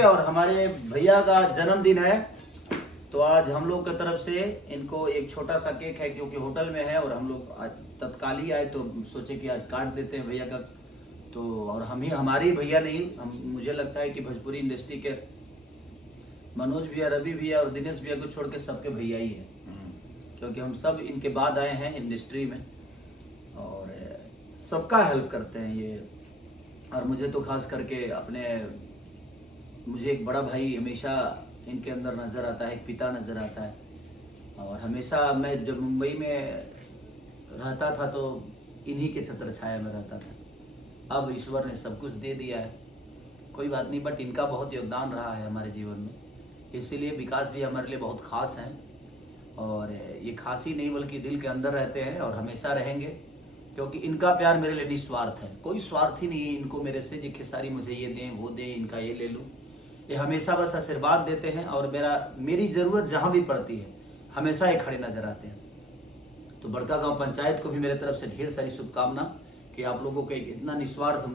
चलिए, और हमारे भैया का जन्मदिन है तो आज हम लोग की तरफ से इनको एक छोटा सा केक है, क्योंकि होटल में है और हम लोग आज तत्काल ही आए तो सोचे कि आज काट देते हैं भैया का। तो और हम ही, हमारे ही भैया नहीं, मुझे लगता है कि भोजपुरी इंडस्ट्री के मनोज भैया, रवि भैया और दिनेश भैया को छोड़ के सबके भैया ही है, क्योंकि हम सब इनके बाद आए हैं इंडस्ट्री में और सबका हेल्प करते हैं ये। और मुझे तो खास करके मुझे एक बड़ा भाई हमेशा इनके अंदर नज़र आता है, एक पिता नज़र आता है। और हमेशा मैं जब मुंबई में रहता था तो इन्हीं के छत्र छाया में रहता था। अब ईश्वर ने सब कुछ दे दिया है, कोई बात नहीं, बट इनका बहुत योगदान रहा है हमारे जीवन में, इसीलिए विकास भी हमारे लिए बहुत ख़ास हैं। और ये खास ही नहीं बल्कि दिल के अंदर रहते हैं और हमेशा रहेंगे, क्योंकि इनका प्यार मेरे लिए निस्वार्थ है, कोई स्वार्थ ही नहीं है इनको मेरे से कि सारी मुझे ये दें वो दें, इनका ये ले लूँ। ये हमेशा बस आशीर्वाद देते हैं और मेरी ज़रूरत जहाँ भी पड़ती है हमेशा ये खड़े नजर आते हैं। तो बड़का गांव पंचायत को भी मेरे तरफ से ढेर सारी शुभकामना कि आप लोगों को एक इतना निस्वार्थ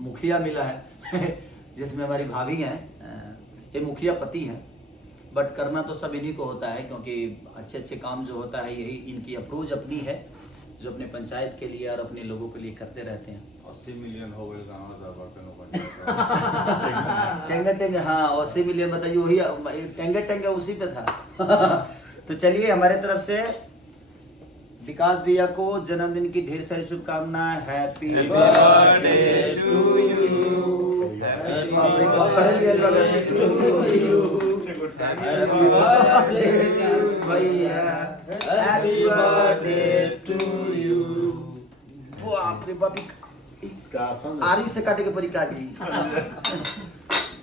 मुखिया मिला है जिसमें हमारी भाभी हैं, ये मुखिया पति हैं, बट करना तो सब इन्हीं को होता है, क्योंकि अच्छे अच्छे काम जो होता है यही इनकी अप्रोच अपनी है जो अपने पंचायत के लिए और अपने लोगों के लिए करते रहते हैं। 80 मिलियन हो गए गाँव टेंगे टेंगे, हाँ 80 मिलियन बताइए, वही टेंगे टेंगे उसी पे था तो चलिए, हमारे तरफ से विकास भैया को जन्मदिन की ढेर सारी शुभकामनाएं। Happy birthday to you, happy birthday to you, happy birthday to you. वो आपने बाबी आरी से काटे के परी काजी।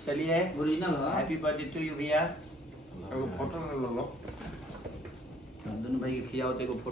चलिए, ओरिजिनल है। हैप्पी बर्थडे टू यू भैया। फोटो ले लो, दोनों भाई खियाओ, तेरे को